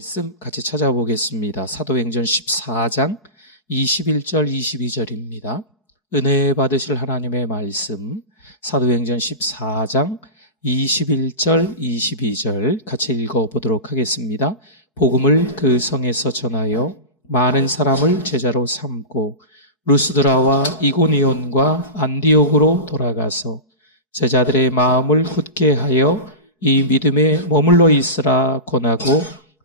말씀 같이 찾아보겠습니다. 사도행전 14장 21절 22절입니다. 은혜 받으실 하나님의 말씀 사도행전 14장 21절 22절 같이 읽어보도록 하겠습니다. 복음을 그 성에서 전하여 많은 사람을 제자로 삼고 루스드라와 이고니온과 안디옥으로 돌아가서 제자들의 마음을 굳게 하여 이 믿음에 머물러 있으라 권하고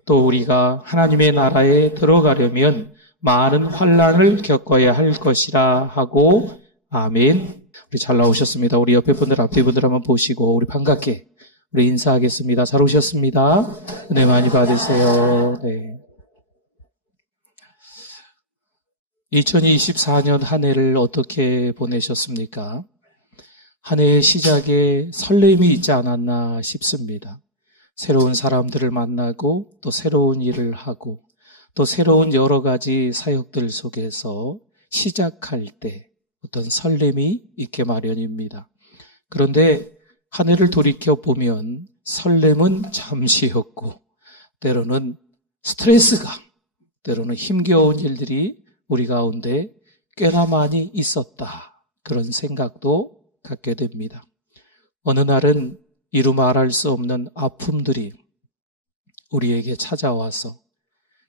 또 우리가 하나님의 나라에 들어가려면 많은 환난을 겪어야 할 것이라 하고 아멘. 우리 잘 나오셨습니다. 우리 옆에 분들 앞뒤 분들 한번 보시고 우리 반갑게 우리 인사하겠습니다. 잘 오셨습니다. 은혜 많이 받으세요. 네. 2024년 한 해를 어떻게 보내셨습니까? 한 해의 시작에 설렘이 있지 않았나 싶습니다. 새로운 사람들을 만나고 또 새로운 일을 하고 또 새로운 여러 가지 사역들 속에서 시작할 때 어떤 설렘이 있게 마련입니다. 그런데 한 해를 돌이켜보면 설렘은 잠시였고 때로는 스트레스가 때로는 힘겨운 일들이 우리 가운데 꽤나 많이 있었다. 그런 생각도 갖게 됩니다. 어느 날은 이루 말할 수 없는 아픔들이 우리에게 찾아와서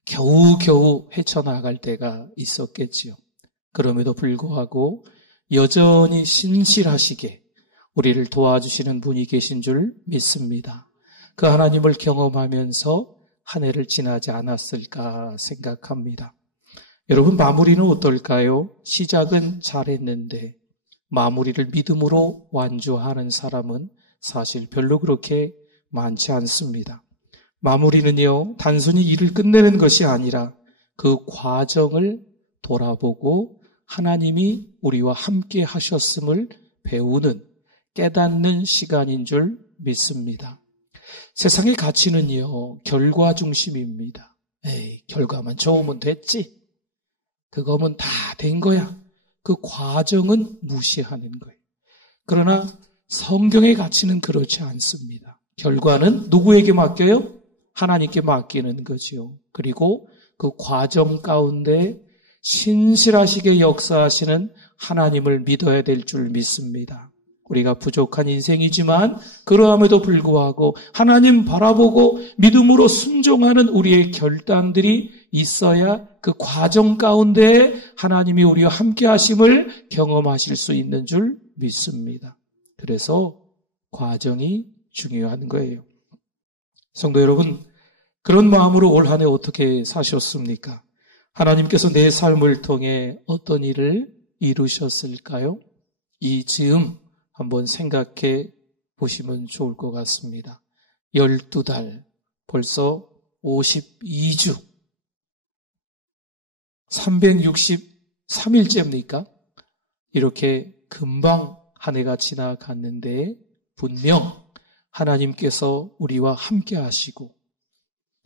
겨우겨우 헤쳐나갈 때가 있었겠지요. 그럼에도 불구하고 여전히 신실하시게 우리를 도와주시는 분이 계신 줄 믿습니다. 그 하나님을 경험하면서 한 해를 지나지 않았을까 생각합니다. 여러분 마무리는 어떨까요? 시작은 잘했는데 마무리를 믿음으로 완주하는 사람은 사실 별로 그렇게 많지 않습니다. 마무리는요, 단순히 일을 끝내는 것이 아니라 그 과정을 돌아보고 하나님이 우리와 함께 하셨음을 배우는, 깨닫는 시간인 줄 믿습니다. 세상의 가치는요, 결과 중심입니다. 에이, 결과만 좋으면 됐지. 그거면 다 된 거야. 그 과정은 무시하는 거예요. 그러나 성경의 가치는 그렇지 않습니다. 결과는 누구에게 맡겨요? 하나님께 맡기는 거지요. 그리고 그 과정 가운데 신실하시게 역사하시는 하나님을 믿어야 될 줄 믿습니다. 우리가 부족한 인생이지만 그러함에도 불구하고 하나님 바라보고 믿음으로 순종하는 우리의 결단들이 있어야 그 과정 가운데 하나님이 우리와 함께 하심을 경험하실 수 있는 줄 믿습니다. 그래서 과정이 중요한 거예요. 성도 여러분, 그런 마음으로 올 한 해 어떻게 사셨습니까? 하나님께서 내 삶을 통해 어떤 일을 이루셨을까요? 이 즈음 한번 생각해 보시면 좋을 것 같습니다. 12달, 벌써 52주, 363일째입니까? 이렇게 금방 한 해가 지나갔는데 분명 하나님께서 우리와 함께 하시고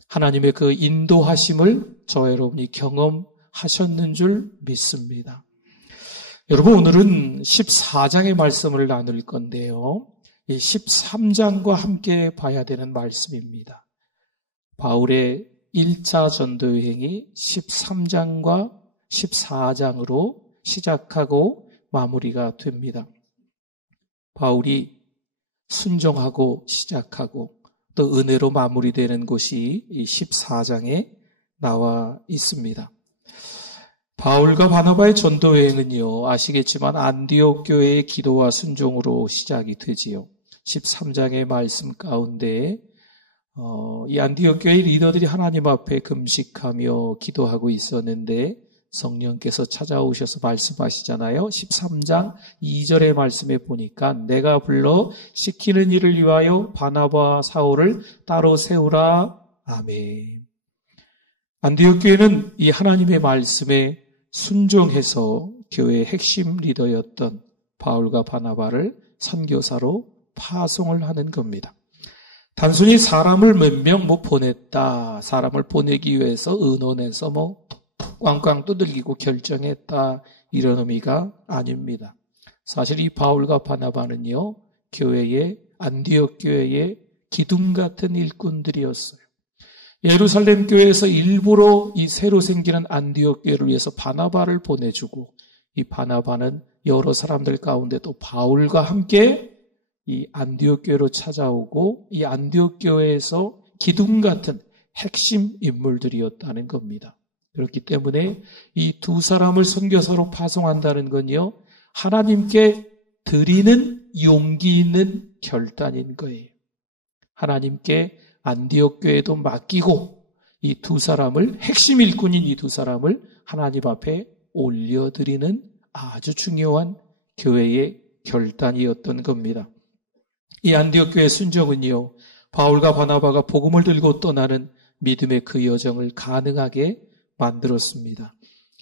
하나님의 그 인도하심을 저와 여러분이 경험하셨는 줄 믿습니다. 여러분 오늘은 14장의 말씀을 나눌 건데요. 이 13장과 함께 봐야 되는 말씀입니다. 바울의 1차 전도여행이 13장과 14장으로 시작하고 마무리가 됩니다. 바울이 순종하고 시작하고 또 은혜로 마무리되는 곳이 이 14장에 나와 있습니다. 바울과 바나바의 전도여행은요, 아시겠지만 안디옥 교회의 기도와 순종으로 시작이 되지요. 13장의 말씀 가운데 이 안디옥 교회 리더들이 하나님 앞에 금식하며 기도하고 있었는데 성령께서 찾아오셔서 말씀하시잖아요. 13장 2절의 말씀에 보니까 내가 불러 시키는 일을 위하여 바나바와 사울을 따로 세우라. 아멘. 안디옥 교회는 이 하나님의 말씀에 순종해서 교회의 핵심 리더였던 바울과 바나바를 선교사로 파송을 하는 겁니다. 단순히 사람을 몇 명 보냈다. 사람을 보내기 위해서 의논해서 꽝꽝 두들기고 결정했다. 이런 의미가 아닙니다. 사실 이 바울과 바나바는요, 교회의 안디옥 교회의 기둥 같은 일꾼들이었어요. 예루살렘 교회에서 일부러 이 새로 생기는 안디옥 교회를 위해서 바나바를 보내주고, 이 바나바는 여러 사람들 가운데 또 바울과 함께 이 안디옥 교회로 찾아오고, 이 안디옥 교회에서 기둥 같은 핵심 인물들이었다는 겁니다. 그렇기 때문에 이 두 사람을 선교사로 파송한다는 건요, 하나님께 드리는 용기 있는 결단인 거예요. 하나님께 안디옥 교회도 맡기고 이 두 사람을, 핵심 일꾼인 이 두 사람을 하나님 앞에 올려드리는 아주 중요한 교회의 결단이었던 겁니다. 이 안디옥 교회의 순종은요, 바울과 바나바가 복음을 들고 떠나는 믿음의 그 여정을 가능하게 만들었습니다.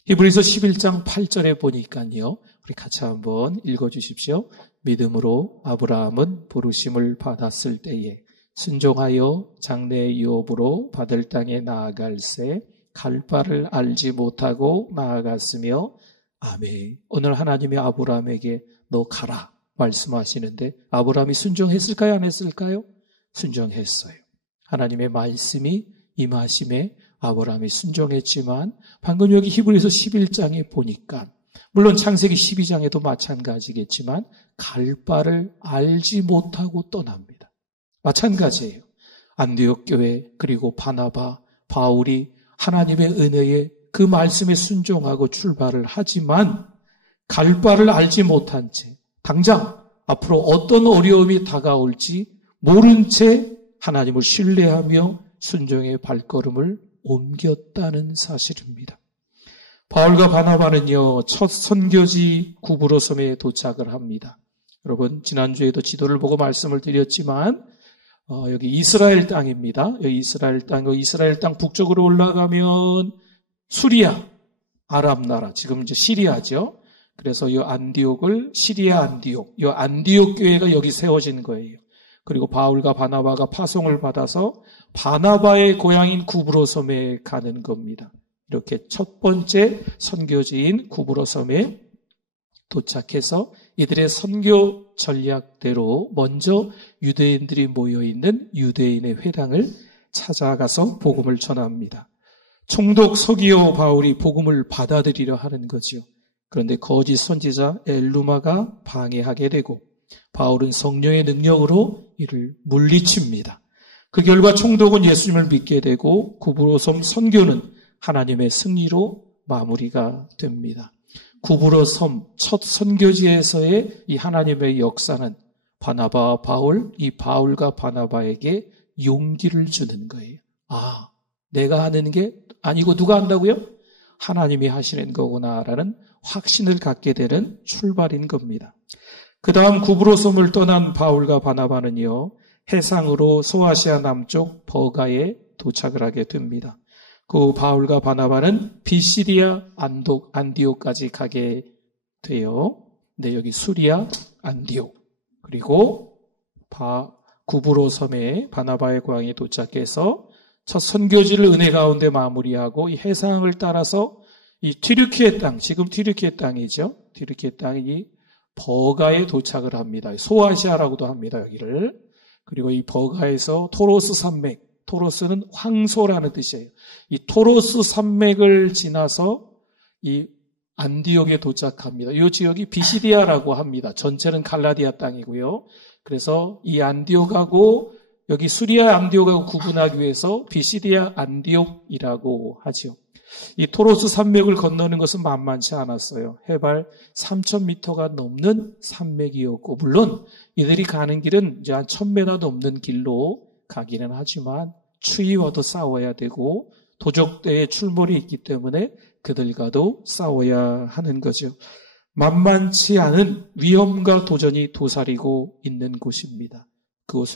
히브리서 11장 8절에 보니까요, 우리 같이 한번 읽어주십시오. 믿음으로 아브라함은 부르심을 받았을 때에 순종하여 장래의 유업으로 받을 땅에 나아갈새 갈 바를 알지 못하고 나아갔으며, 아멘. 오늘 하나님이 아브라함에게 너 가라 말씀하시는데, 아브라함이 순종했을까요? 안 했을까요? 순종했어요. 하나님의 말씀이 임하심에 아브라함이 순종했지만, 방금 여기 히브리서 11장에 보니까, 물론 창세기 12장에도 마찬가지겠지만 갈 바를 알지 못하고 떠납니다. 마찬가지예요. 안디옥 교회 그리고 바나바, 바울이 하나님의 은혜에 그 말씀에 순종하고 출발을 하지만 갈 바를 알지 못한 채 당장 앞으로 어떤 어려움이 다가올지 모른 채 하나님을 신뢰하며 순종의 발걸음을 옮겼다는 사실입니다. 바울과 바나바는요, 첫 선교지 구브로 섬에 도착을 합니다. 여러분, 지난주에도 지도를 보고 말씀을 드렸지만 여기 이스라엘 땅입니다. 여기 이스라엘 땅 북쪽으로 올라가면 수리아, 아랍 나라, 지금 이제 시리아죠. 그래서 이 안디옥을 시리아 안디옥, 이 안디옥 교회가 여기 세워진 거예요. 그리고 바울과 바나바가 파송을 받아서 바나바의 고향인 구브로 섬에 가는 겁니다. 이렇게 첫 번째 선교지인 구브로 섬에 도착해서 이들의 선교 전략대로 먼저 유대인들이 모여있는 유대인의 회당을 찾아가서 복음을 전합니다. 총독 서기오 바울이 복음을 받아들이려 하는 거죠. 그런데 거짓 선지자 엘루마가 방해하게 되고 바울은 성령의 능력으로 이를 물리칩니다. 그 결과 총독은 예수님을 믿게 되고 구브로 섬 선교는 하나님의 승리로 마무리가 됩니다. 구브로 섬 첫 선교지에서의 이 하나님의 역사는 바나바와 바울, 이 바울과 바나바에게 용기를 주는 거예요. 아, 내가 하는 게 아니고 누가 한다고요? 하나님이 하시는 거구나라는 확신을 갖게 되는 출발인 겁니다. 그 다음 구브로 섬을 떠난 바울과 바나바는요, 해상으로 소아시아 남쪽 버가에 도착을 하게 됩니다. 그 바울과 바나바는 비시디아 안디옥까지 가게 돼요. 근데 여기 수리아 안디옥, 그리고 구브로 섬에 바나바의 고향에 도착해서 첫 선교지를 은혜 가운데 마무리하고 이 해상을 따라서 이 튀르키예 땅, 지금 튀르키예 땅이죠. 튀르키예 땅이 버가에 도착을 합니다. 소아시아라고도 합니다, 여기를. 그리고 이 버가에서 토로스 산맥, 토로스는 황소라는 뜻이에요. 이 토로스 산맥을 지나서 이 안디옥에 도착합니다. 이 지역이 비시디아라고 합니다. 전체는 갈라디아 땅이고요. 그래서 이 안디옥하고 여기 수리아 안디옥하고 구분하기 위해서 비시디아 안디옥이라고 하죠. 이 토로스 산맥을 건너는 것은 만만치 않았어요. 해발 3,000m가 넘는 산맥이었고, 물론 이들이 가는 길은 이제 한 1,000m 넘는 길로 가기는 하지만 추위와도 싸워야 되고 도적대의 출몰이 있기 때문에 그들과도 싸워야 하는 거죠. 만만치 않은 위험과 도전이 도사리고 있는 곳입니다. 그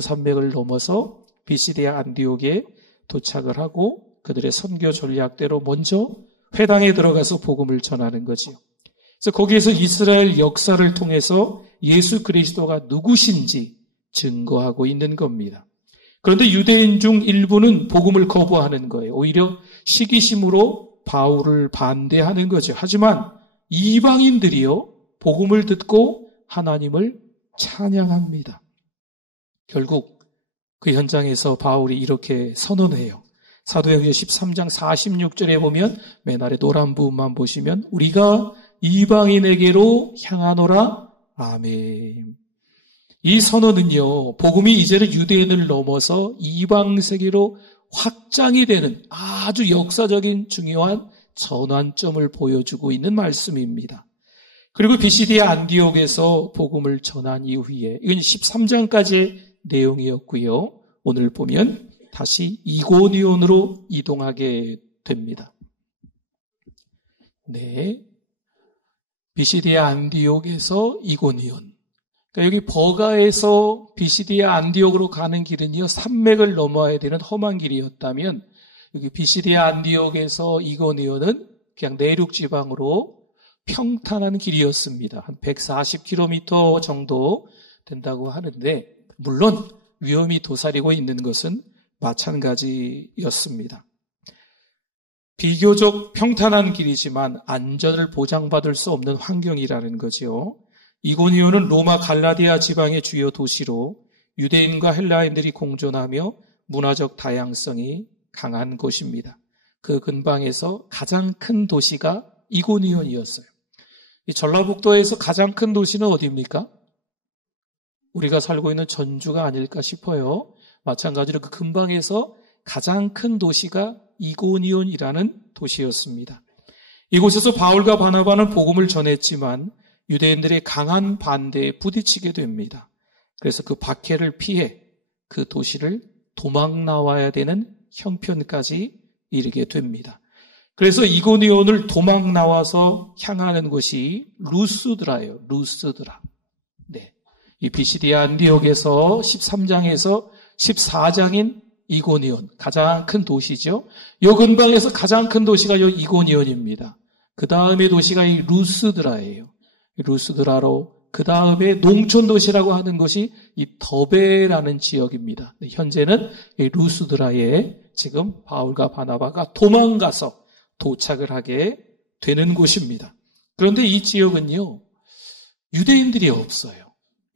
산맥을 넘어서 비시디아 안디옥에 도착을 하고 그들의 선교 전략대로 먼저 회당에 들어가서 복음을 전하는 거지요. 그래서 거기에서 이스라엘 역사를 통해서 예수 그리스도가 누구신지 증거하고 있는 겁니다. 그런데 유대인 중 일부는 복음을 거부하는 거예요. 오히려 시기심으로 바울을 반대하는 거죠. 하지만 이방인들이요, 복음을 듣고 하나님을 찬양합니다. 결국 그 현장에서 바울이 이렇게 선언해요. 사도행전 13장 46절에 보면 맨 아래 노란 부분만 보시면 우리가 이방인에게로 향하노라. 아멘. 이 선언은요, 복음이 이제는 유대인을 넘어서 이방 세계로 확장이 되는 아주 역사적인 중요한 전환점을 보여주고 있는 말씀입니다. 그리고 비시디아 안디옥에서 복음을 전한 이후에 이건 13장까지의 내용이었고요. 오늘 보면 다시 이고니온으로 이동하게 됩니다. 네, 비시디아 안디옥에서 이고니온. 그러니까 여기 버가에서 비시디아 안디옥으로 가는 길은요, 산맥을 넘어야 되는 험한 길이었다면 여기 비시디아 안디옥에서 이고니온은 그냥 내륙 지방으로 평탄한 길이었습니다. 한 140km 정도 된다고 하는데 물론 위험이 도사리고 있는 것은 마찬가지였습니다. 비교적 평탄한 길이지만 안전을 보장받을 수 없는 환경이라는 거죠. 이고니온은 로마 갈라디아 지방의 주요 도시로 유대인과 헬라인들이 공존하며 문화적 다양성이 강한 곳입니다. 그 근방에서 가장 큰 도시가 이고니온이었어요. 이 전라북도에서 가장 큰 도시는 어디입니까? 우리가 살고 있는 전주가 아닐까 싶어요. 마찬가지로 그 근방에서 가장 큰 도시가 이고니온이라는 도시였습니다. 이곳에서 바울과 바나바는 복음을 전했지만 유대인들의 강한 반대에 부딪히게 됩니다. 그래서 그 박해를 피해 그 도시를 도망 나와야 되는 형편까지 이르게 됩니다. 그래서 이고니온을 도망 나와서 향하는 곳이 루스드라예요. 루스드라. 네. 이 비시디아 안디옥에서 13장에서 14장인 이고니온, 가장 큰 도시죠. 이 근방에서 가장 큰 도시가 이 이고니온입니다. 그 다음에 도시가 이 루스드라예요. 루스드라로 그 다음에 농촌 도시라고 하는 것이 이 더베라는 지역입니다. 현재는 이 루스드라에 지금 바울과 바나바가 도망가서 도착을 하게 되는 곳입니다. 그런데 이 지역은요, 유대인들이 없어요.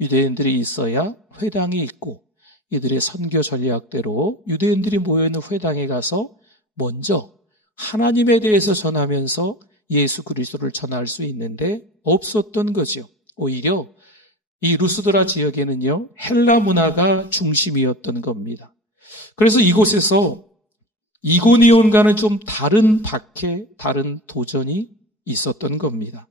유대인들이 있어야 회당이 있고 이들의 선교 전략대로 유대인들이 모여있는 회당에 가서 먼저 하나님에 대해서 전하면서 예수 그리스도를 전할 수 있는데 없었던 거죠. 오히려 이 루스드라 지역에는요, 헬라 문화가 중심이었던 겁니다. 그래서 이곳에서 이고니온과는 좀 다른 박해, 다른 도전이 있었던 겁니다.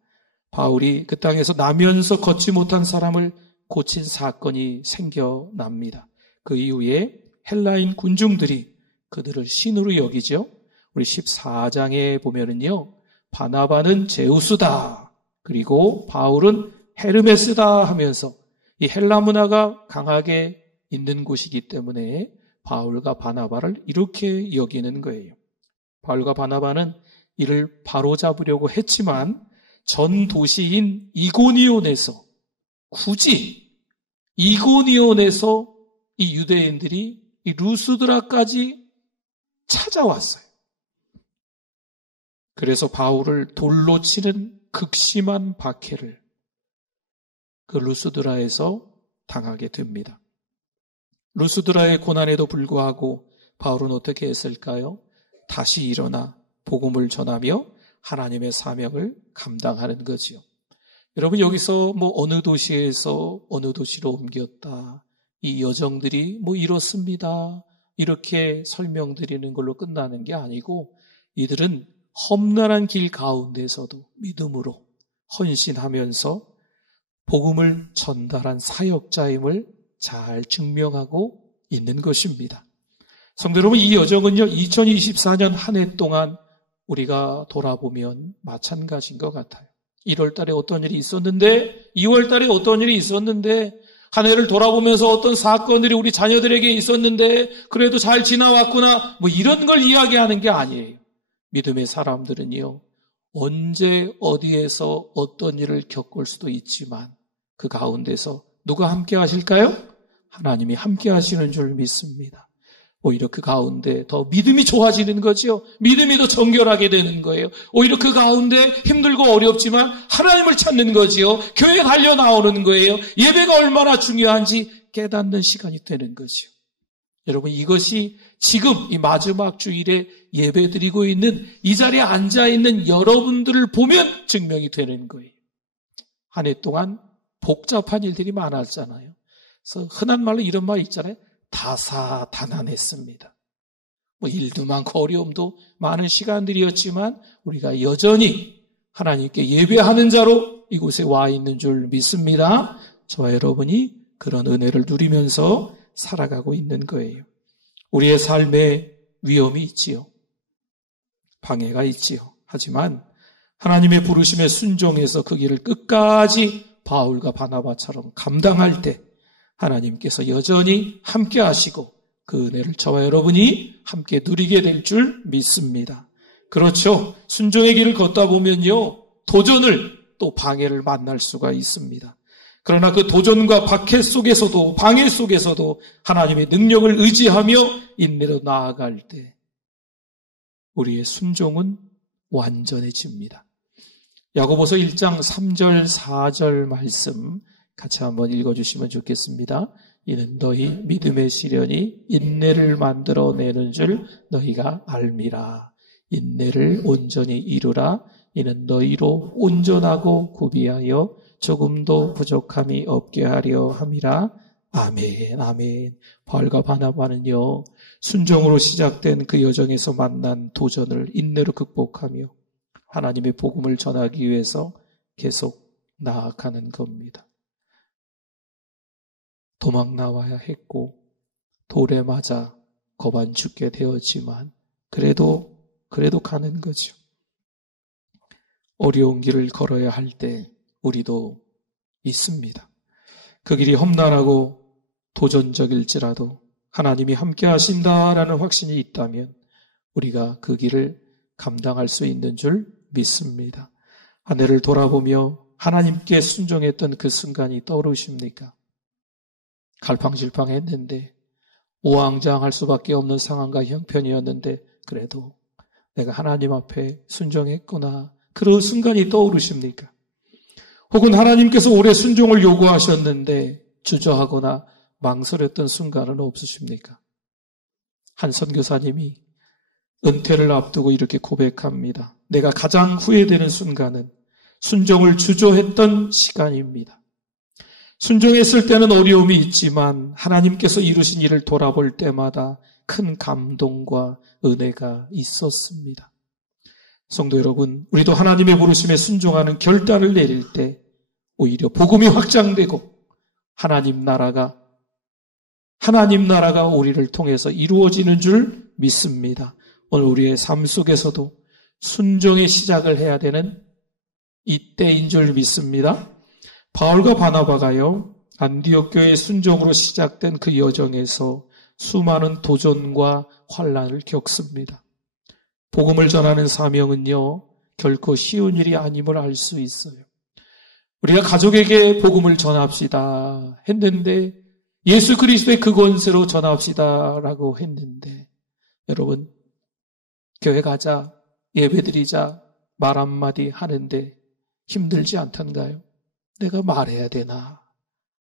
바울이 그 땅에서 나면서 걷지 못한 사람을 고친 사건이 생겨납니다. 그 이후에 헬라인 군중들이 그들을 신으로 여기죠. 우리 14장에 보면은요, 바나바는 제우스다, 그리고 바울은 헤르메스다 하면서 이 헬라 문화가 강하게 있는 곳이기 때문에 바울과 바나바를 이렇게 여기는 거예요. 바울과 바나바는 이를 바로잡으려고 했지만 전 도시인 이고니온에서 굳이 이고니온에서 이 유대인들이 이 루스드라까지 찾아왔어요. 그래서 바울을 돌로 치는 극심한 박해를 그 루스드라에서 당하게 됩니다. 루스드라의 고난에도 불구하고 바울은 어떻게 했을까요? 다시 일어나 복음을 전하며 하나님의 사명을 감당하는 거지요. 여러분, 여기서 어느 도시에서 어느 도시로 옮겼다, 이 여정들이 이렇습니다, 이렇게 설명드리는 걸로 끝나는 게 아니고 이들은 험난한 길 가운데서도 믿음으로 헌신하면서 복음을 전달한 사역자임을 잘 증명하고 있는 것입니다. 성도 여러분, 이 여정은요, 2024년 한 해 동안 우리가 돌아보면 마찬가지인 것 같아요. 1월 달에 어떤 일이 있었는데, 2월 달에 어떤 일이 있었는데, 한 해를 돌아보면서 어떤 사건들이 우리 자녀들에게 있었는데 그래도 잘 지나왔구나, 이런 걸 이야기하는 게 아니에요. 믿음의 사람들은요, 언제 어디에서 어떤 일을 겪을 수도 있지만 그 가운데서 누가 함께 하실까요? 하나님이 함께 하시는 줄 믿습니다. 오히려 그 가운데 더 믿음이 좋아지는 거죠. 믿음이 더 정결하게 되는 거예요. 오히려 그 가운데 힘들고 어렵지만 하나님을 찾는 거지요. 교회에 달려 나오는 거예요. 예배가 얼마나 중요한지 깨닫는 시간이 되는 거죠. 여러분, 이것이 지금 이 마지막 주일에 예배드리고 있는 이 자리에 앉아있는 여러분들을 보면 증명이 되는 거예요. 한 해 동안 복잡한 일들이 많았잖아요. 그래서 흔한 말로 이런 말 있잖아요. 다사다난했습니다. 일도 많고 어려움도 많은 시간들이었지만 우리가 여전히 하나님께 예배하는 자로 이곳에 와 있는 줄 믿습니다. 저와 여러분이 그런 은혜를 누리면서 살아가고 있는 거예요. 우리의 삶에 위험이 있지요. 방해가 있지요. 하지만 하나님의 부르심에 순종해서 그 길을 끝까지 바울과 바나바처럼 감당할 때 하나님께서 여전히 함께 하시고 그 은혜를 저와 여러분이 함께 누리게 될 줄 믿습니다. 그렇죠. 순종의 길을 걷다 보면요, 도전을 또 방해를 만날 수가 있습니다. 그러나 그 도전과 박해 속에서도 방해 속에서도 하나님의 능력을 의지하며 인내로 나아갈 때 우리의 순종은 완전해집니다. 야고보서 1장 3절 4절 말씀 같이 한번 읽어주시면 좋겠습니다. 이는 너희 믿음의 시련이 인내를 만들어내는 줄 너희가 알미라. 인내를 온전히 이루라. 이는 너희로 온전하고 구비하여 조금도 부족함이 없게 하려 함이라. 아멘, 아멘. 바울과 바나바는요, 순종으로 시작된 그 여정에서 만난 도전을 인내로 극복하며 하나님의 복음을 전하기 위해서 계속 나아가는 겁니다. 도망 나와야 했고 돌에 맞아 거반 죽게 되었지만 그래도 가는 거죠. 어려운 길을 걸어야 할 때 우리도 있습니다. 그 길이 험난하고 도전적일지라도 하나님이 함께 하신다라는 확신이 있다면 우리가 그 길을 감당할 수 있는 줄 믿습니다. 한 해를 돌아보며 하나님께 순종했던 그 순간이 떠오르십니까? 갈팡질팡했는데 오왕장할 수밖에 없는 상황과 형편이었는데 그래도 내가 하나님 앞에 순종했구나. 그런 순간이 떠오르십니까? 혹은 하나님께서 오래 순종을 요구하셨는데 주저하거나 망설였던 순간은 없으십니까? 한 선교사님이 은퇴를 앞두고 이렇게 고백합니다. 내가 가장 후회되는 순간은 순종을 주저했던 시간입니다. 순종했을 때는 어려움이 있지만 하나님께서 이루신 일을 돌아볼 때마다 큰 감동과 은혜가 있었습니다. 성도 여러분, 우리도 하나님의 부르심에 순종하는 결단을 내릴 때 오히려 복음이 확장되고 하나님 나라가 우리를 통해서 이루어지는 줄 믿습니다. 오늘 우리의 삶 속에서도 순종의 시작을 해야 되는 이때인 줄 믿습니다. 바울과 바나바가요, 안디옥 교회의 순종으로 시작된 그 여정에서 수많은 도전과 환난을 겪습니다. 복음을 전하는 사명은요, 결코 쉬운 일이 아님을 알 수 있어요. 우리가 가족에게 복음을 전합시다 했는데, 예수 그리스도의 그 권세로 전합시다라고 했는데, 여러분, 교회 가자, 예배드리자, 말 한마디 하는데 힘들지 않던가요? 내가 말해야 되나?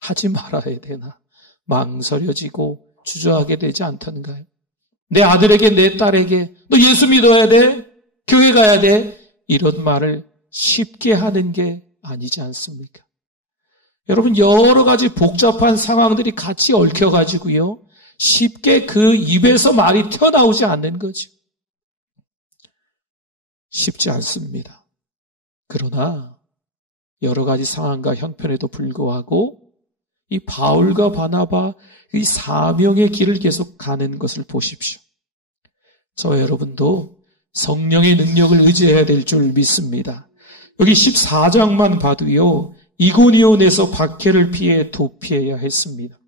하지 말아야 되나? 망설여지고 주저하게 되지 않던가요? 내 아들에게, 내 딸에게 너 예수 믿어야 돼? 교회 가야 돼? 이런 말을 쉽게 하는 게 아니지 않습니까? 여러분, 여러 가지 복잡한 상황들이 같이 얽혀가지고요, 쉽게 그 입에서 말이 튀어나오지 않는 거죠. 쉽지 않습니다. 그러나 여러 가지 상황과 형편에도 불구하고 이 바울과 바나바 이 사명의 길을 계속 가는 것을 보십시오. 저와 여러분도 성령의 능력을 의지해야 될 줄 믿습니다. 여기 14장만 봐도요, 이고니온에서 박해를 피해 도피해야 했습니다.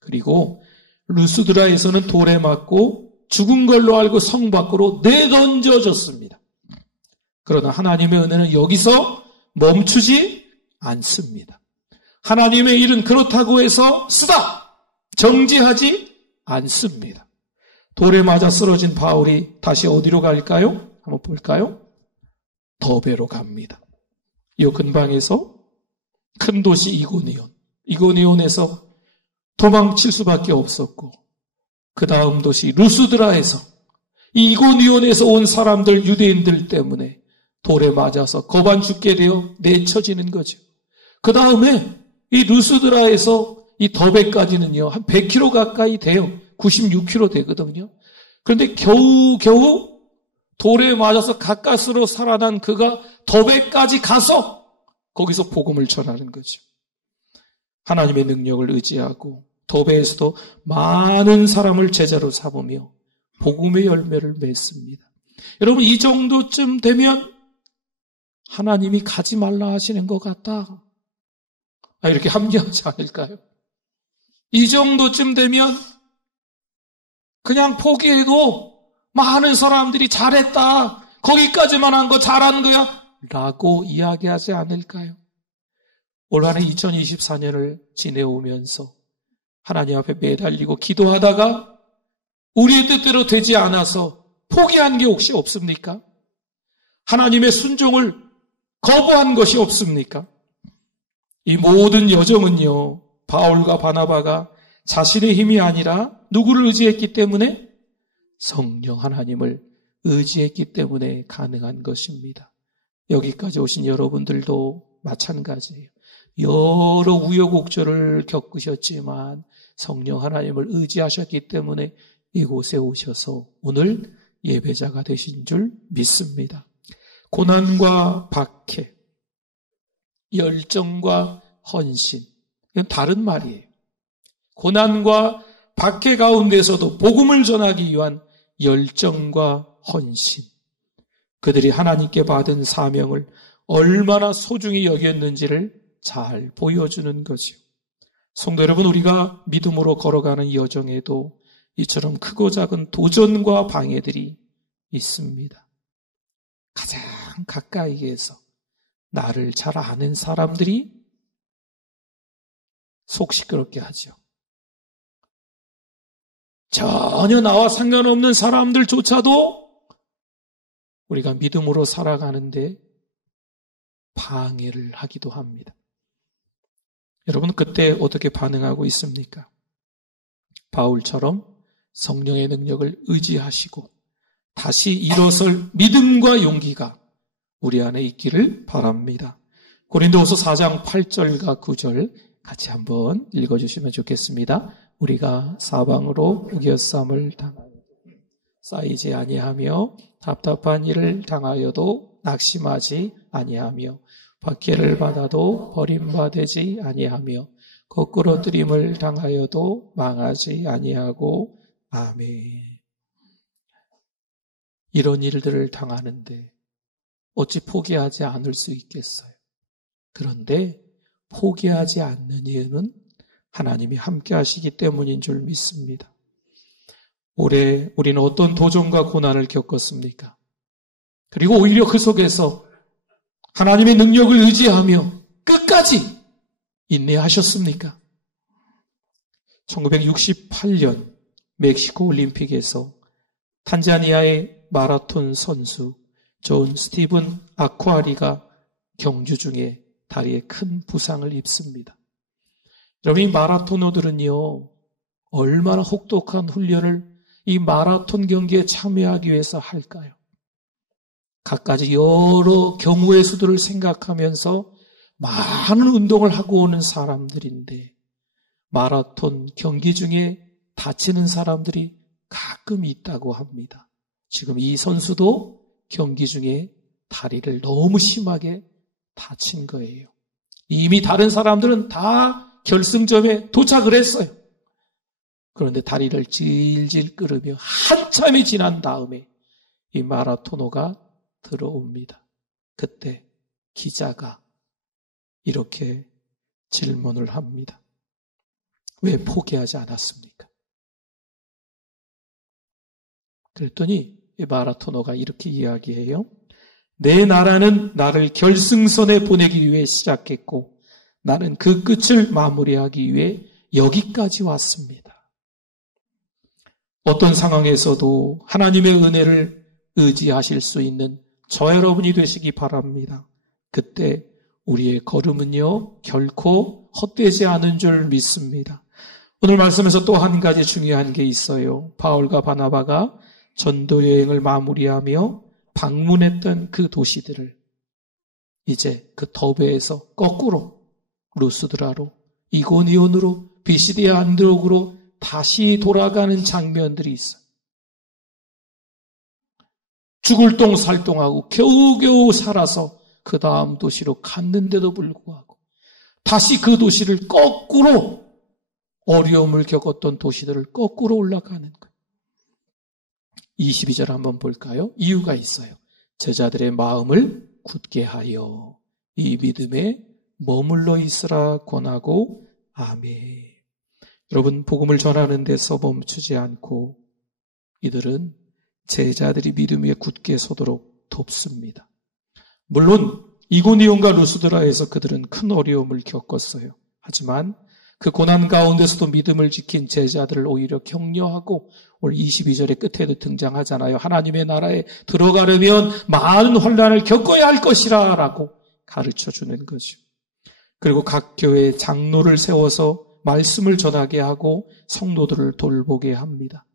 그리고 루스드라에서는 돌에 맞고 죽은 걸로 알고 성 밖으로 내던져졌습니다. 그러나 하나님의 은혜는 여기서 멈추지 않습니다. 하나님의 일은 그렇다고 해서 쓰다! 정지하지 않습니다. 돌에 맞아 쓰러진 바울이 다시 어디로 갈까요? 한번 볼까요? 더베로 갑니다. 이 근방에서 큰 도시 이고니온에서 도망칠 수밖에 없었고 그 다음 도시 루스드라에서 이고니온에서 온 사람들, 유대인들 때문에 돌에 맞아서 거반 죽게 되어 내쳐지는 거죠. 그 다음에 이 루스드라에서 이 더베까지는요, 한 100km 가까이 돼요. 96km 되거든요. 그런데 겨우 돌에 맞아서 가까스로 살아난 그가 더베까지 가서 거기서 복음을 전하는 거죠. 하나님의 능력을 의지하고 더베에서도 많은 사람을 제자로 삼으며 복음의 열매를 맺습니다. 여러분, 이 정도쯤 되면 하나님이 가지 말라 하시는 것 같다. 이렇게 합리하지 않을까요? 이 정도쯤 되면 그냥 포기해도 많은 사람들이 잘했다, 거기까지만 한 거 잘한 거야 라고 이야기하지 않을까요? 올 한해 2024년을 지내오면서 하나님 앞에 매달리고 기도하다가 우리의 뜻대로 되지 않아서 포기한 게 혹시 없습니까? 하나님의 순종을 거부한 것이 없습니까? 이 모든 여정은요, 바울과 바나바가 자신의 힘이 아니라 누구를 의지했기 때문에? 성령 하나님을 의지했기 때문에 가능한 것입니다. 여기까지 오신 여러분들도 마찬가지예요. 여러 우여곡절을 겪으셨지만 성령 하나님을 의지하셨기 때문에 이곳에 오셔서 오늘 예배자가 되신 줄 믿습니다. 고난과 박해, 열정과 헌신, 이건 다른 말이에요. 고난과 박해 가운데서도 복음을 전하기 위한 열정과 헌신, 그들이 하나님께 받은 사명을 얼마나 소중히 여겼는지를 잘 보여주는 거죠. 성도 여러분, 우리가 믿음으로 걸어가는 여정에도 이처럼 크고 작은 도전과 방해들이 있습니다. 가장 가까이에서 나를 잘 아는 사람들이 속 시끄럽게 하죠. 전혀 나와 상관없는 사람들조차도 우리가 믿음으로 살아가는데 방해를 하기도 합니다. 여러분, 그때 어떻게 반응하고 있습니까? 바울처럼 성령의 능력을 의지하시고 다시 일어설 믿음과 용기가 우리 안에 있기를 바랍니다. 고린도후서 4장 8절과 9절 같이 한번 읽어주시면 좋겠습니다. 우리가 사방으로 우겨쌈을 당하여 쌓이지 아니하며 답답한 일을 당하여도 낙심하지 아니하며 박해를 받아도 버림받지 아니하며 거꾸로 뜨림을 당하여도 망하지 아니하고 아멘. 이런 일들을 당하는데 어찌 포기하지 않을 수 있겠어요? 그런데 포기하지 않는 이유는 하나님이 함께 하시기 때문인 줄 믿습니다. 올해 우리는 어떤 도전과 고난을 겪었습니까? 그리고 오히려 그 속에서 하나님의 능력을 의지하며 끝까지 인내하셨습니까? 1968년 멕시코 올림픽에서 탄자니아의 마라톤 선수 존 스티븐 아쿠아리가 경주 중에 다리에 큰 부상을 입습니다. 여러분, 이 마라토너들은요, 얼마나 혹독한 훈련을 이 마라톤 경기에 참여하기 위해서 할까요? 갖가지 여러 경우의 수들을 생각하면서 많은 운동을 하고 오는 사람들인데 마라톤 경기 중에 다치는 사람들이 가끔 있다고 합니다. 지금 이 선수도 경기 중에 다리를 너무 심하게 다친 거예요. 이미 다른 사람들은 다 결승점에 도착을 했어요. 그런데 다리를 질질 끌으며 한참이 지난 다음에 이 마라토너가 들어옵니다. 그때 기자가 이렇게 질문을 합니다. 왜 포기하지 않았습니까? 그랬더니 이 마라토너가 이렇게 이야기해요. 내 나라는 나를 결승선에 보내기 위해 시작했고 나는 그 끝을 마무리하기 위해 여기까지 왔습니다. 어떤 상황에서도 하나님의 은혜를 의지하실 수 있는 저 여러분이 되시기 바랍니다. 그때 우리의 걸음은요, 결코 헛되지 않은 줄 믿습니다. 오늘 말씀에서 또 한 가지 중요한 게 있어요. 바울과 바나바가 전도 여행을 마무리하며 방문했던 그 도시들을 이제 그 더베에서 거꾸로 루스드라로, 이고니온으로, 비시디아 안디옥으로 다시 돌아가는 장면들이 있어요. 죽을 똥 살똥하고 겨우겨우 살아서 그 다음 도시로 갔는데도 불구하고 다시 그 도시를 거꾸로, 어려움을 겪었던 도시들을 거꾸로 올라가는 거예요. 22절 한번 볼까요? 이유가 있어요. 제자들의 마음을 굳게 하여 이 믿음에 머물러 있으라 권하고 아멘. 여러분, 복음을 전하는 데서 멈추지 않고 이들은 제자들이 믿음 위에 굳게 서도록 돕습니다. 물론 이고니온과 루스드라에서 그들은 큰 어려움을 겪었어요. 하지만 그 고난 가운데서도 믿음을 지킨 제자들을 오히려 격려하고 오늘 22절의 끝에도 등장하잖아요. 하나님의 나라에 들어가려면 많은 환난을 겪어야 할 것이라 라고 가르쳐주는 거죠. 그리고 각 교회에 장로를 세워서 말씀을 전하게 하고 성도들을 돌보게 합니다.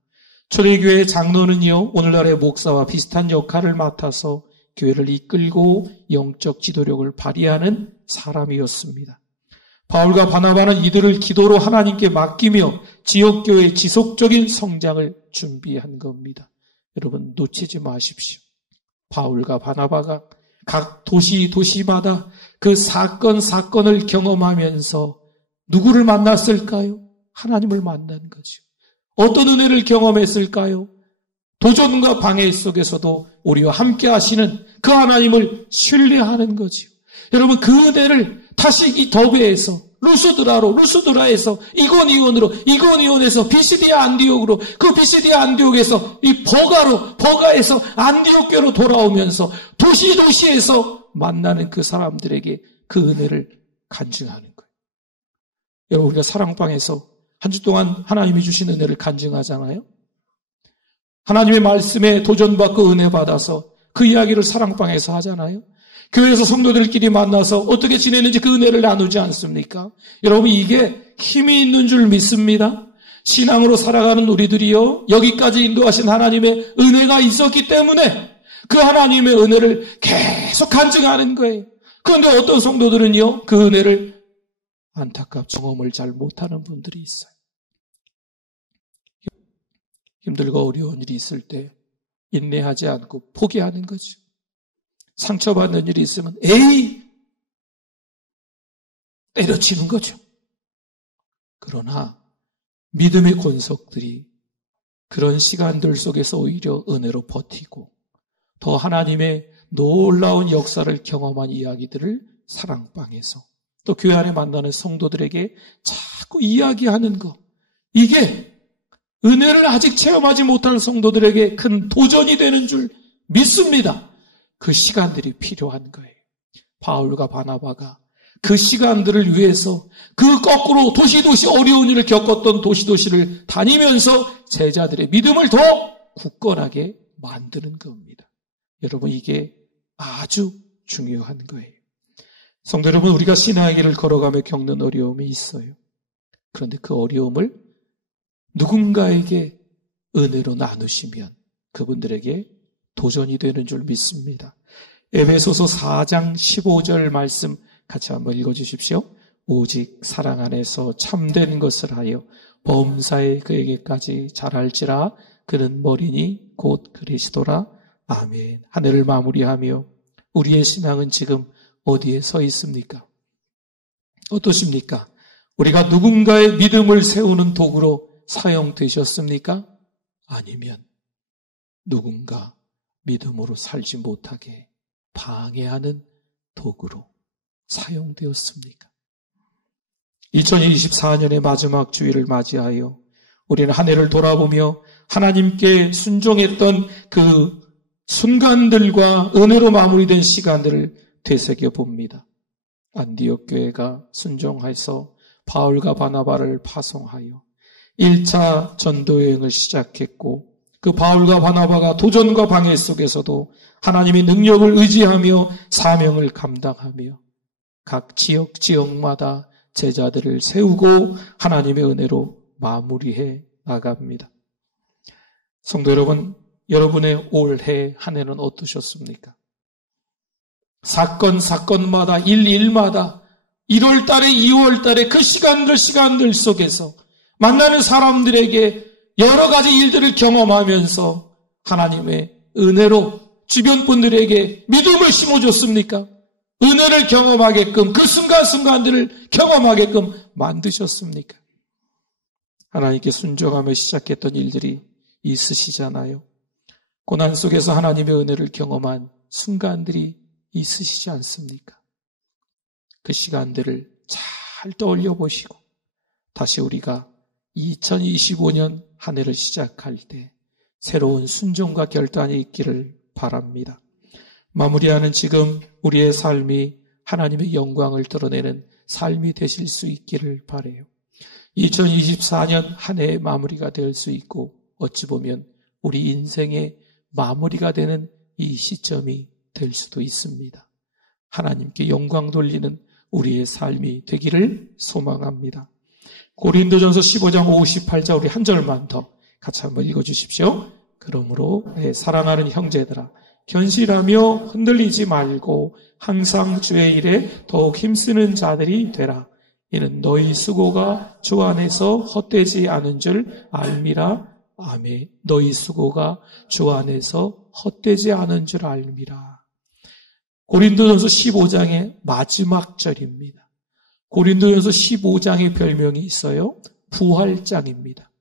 초대교회의 장로는요, 오늘날의 목사와 비슷한 역할을 맡아서 교회를 이끌고 영적 지도력을 발휘하는 사람이었습니다. 바울과 바나바는 이들을 기도로 하나님께 맡기며 지역교회의 지속적인 성장을 준비한 겁니다. 여러분, 놓치지 마십시오. 바울과 바나바가 각 도시마다 그 사건을 경험하면서 누구를 만났을까요? 하나님을 만난 거죠. 어떤 은혜를 경험했을까요? 도전과 방해 속에서도 우리와 함께 하시는 그 하나님을 신뢰하는 거죠. 여러분, 그 은혜를 다시 이 더베에서 루스드라에서 이고니온에서 비시디아 안디옥으로, 그 비시디아 안디옥에서 이 버가에서 안디옥교로 돌아오면서 도시에서 만나는 그 사람들에게 그 은혜를 간증하는 거예요. 여러분, 우리가 사랑방에서 한 주 동안 하나님이 주신 은혜를 간증하잖아요. 하나님의 말씀에 도전받고 은혜 받아서 그 이야기를 사랑방에서 하잖아요. 교회에서 성도들끼리 만나서 어떻게 지내는지 그 은혜를 나누지 않습니까? 여러분, 이게 힘이 있는 줄 믿습니다. 신앙으로 살아가는 우리들이요, 여기까지 인도하신 하나님의 은혜가 있었기 때문에 그 하나님의 은혜를 계속 간증하는 거예요. 그런데 어떤 성도들은요, 그 은혜를 안타깝게 경험을 잘 못하는 분들이 있어요. 힘들고 어려운 일이 있을 때 인내하지 않고 포기하는 거죠. 상처받는 일이 있으면 때려치는 거죠. 그러나 믿음의 권속들이 그런 시간들 속에서 오히려 은혜로 버티고 더 하나님의 놀라운 역사를 경험한 이야기들을 사랑방에서 또 교회 안에 만나는 성도들에게 자꾸 이야기하는 것, 이게 은혜를 아직 체험하지 못한 성도들에게 큰 도전이 되는 줄 믿습니다. 그 시간들이 필요한 거예요. 바울과 바나바가 그 시간들을 위해서 그 거꾸로 도시 어려운 일을 겪었던 도시를 다니면서 제자들의 믿음을 더 굳건하게 만드는 겁니다. 여러분, 이게 아주 중요한 거예요. 성도 여러분, 우리가 신앙의 길을 걸어가며 겪는 어려움이 있어요. 그런데 그 어려움을 누군가에게 은혜로 나누시면 그분들에게 도전이 되는 줄 믿습니다. 에베소서 4장 15절 말씀 같이 한번 읽어주십시오. 오직 사랑 안에서 참된 것을 하여 범사에 그에게까지 잘할지라. 그는 머리니 곧 그리스도라. 아멘. 한 해를 마무리하며 우리의 신앙은 지금 어디에 서 있습니까? 어떠십니까? 우리가 누군가의 믿음을 세우는 도구로 사용되셨습니까? 아니면 누군가 믿음으로 살지 못하게 방해하는 도구로 사용되었습니까? 2024년의 마지막 주일을 맞이하여 우리는 한 해를 돌아보며 하나님께 순종했던 그 순간들과 은혜로 마무리된 시간들을 되새겨 봅니다. 안디옥 교회가 순종해서 바울과 바나바를 파송하여 1차 전도여행을 시작했고, 그 바울과 바나바가 도전과 방해 속에서도 하나님의 능력을 의지하며 사명을 감당하며 각 지역마다 제자들을 세우고 하나님의 은혜로 마무리해 나갑니다. 성도 여러분, 여러분의 올해 한 해는 어떠셨습니까? 사건마다 일마다 1월 달에 2월 달에 그 시간들 속에서 만나는 사람들에게 여러 가지 일들을 경험하면서 하나님의 은혜로 주변 분들에게 믿음을 심어줬습니까? 은혜를 경험하게끔 그 순간순간들을 경험하게끔 만드셨습니까? 하나님께 순종하며 시작했던 일들이 있으시잖아요. 고난 속에서 하나님의 은혜를 경험한 순간들이 있으시지 않습니까? 그 시간들을 잘 떠올려 보시고 다시 우리가 2025년 한 해를 시작할 때 새로운 순종과 결단이 있기를 바랍니다. 마무리하는 지금 우리의 삶이 하나님의 영광을 드러내는 삶이 되실 수 있기를 바라요. 2024년 한 해의 마무리가 될 수 있고 어찌 보면 우리 인생의 마무리가 되는 이 시점이 될 수도 있습니다. 하나님께 영광 돌리는 우리의 삶이 되기를 소망합니다. 고린도전서 15장 58절 우리 한 절만 더 같이 한번 읽어주십시오. 그러므로 사랑하는 형제들아 견실하며 흔들리지 말고 항상 주의 일에 더욱 힘쓰는 자들이 되라. 이는 너희 수고가 주 안에서 헛되지 않은 줄 알미라. 아멘. 너희 수고가 주 안에서 헛되지 않은 줄 알미라. 고린도전서 15장의 마지막 절입니다. 고린도전서 15장의 별명이 있어요. 부활장입니다.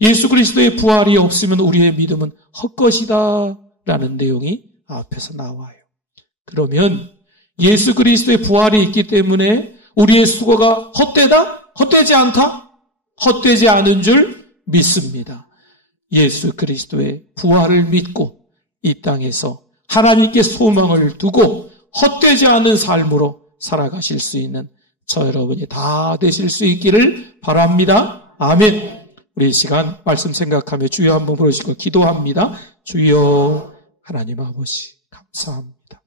예수 그리스도의 부활이 없으면 우리의 믿음은 헛것이다 라는 내용이 앞에서 나와요. 그러면 예수 그리스도의 부활이 있기 때문에 우리의 수고가 헛되다? 헛되지 않다? 헛되지 않은 줄 믿습니다. 예수 그리스도의 부활을 믿고 이 땅에서 하나님께 소망을 두고 헛되지 않은 삶으로 살아가실 수 있는 저 여러분이 다 되실 수 있기를 바랍니다. 아멘. 우리 이 시간 말씀 생각하며 주여 한번 부르시고 기도합니다. 주여 하나님 아버지 감사합니다.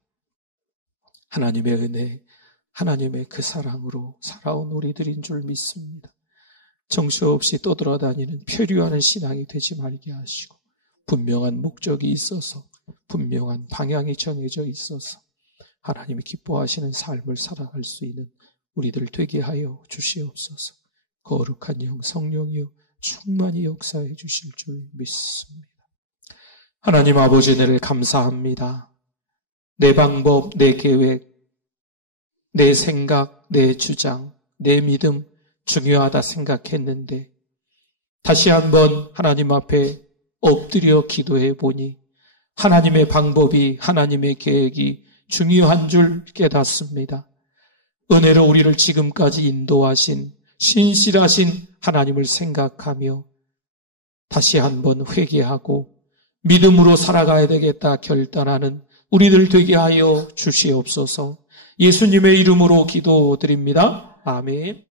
하나님의 은혜, 하나님의 그 사랑으로 살아온 우리들인 줄 믿습니다. 정처 없이 떠돌아다니는 표류하는 신앙이 되지 말게 하시고 분명한 목적이 있어서 분명한 방향이 정해져 있어서 하나님이 기뻐하시는 삶을 살아갈 수 있는 우리들 되게 하여 주시옵소서. 거룩한 영 성령이여 충만히 역사해 주실 줄 믿습니다. 하나님 아버지 은혜를 감사합니다. 내 방법, 내 계획, 내 생각, 내 주장, 내 믿음 중요하다 생각했는데 다시 한번 하나님 앞에 엎드려 기도해 보니 하나님의 방법이 하나님의 계획이 중요한 줄 깨닫습니다. 은혜로 우리를 지금까지 인도하신 신실하신 하나님을 생각하며 다시 한번 회개하고 믿음으로 살아가야 되겠다 결단하는 우리들 되게 하여 주시옵소서. 예수님의 이름으로 기도드립니다. 아멘.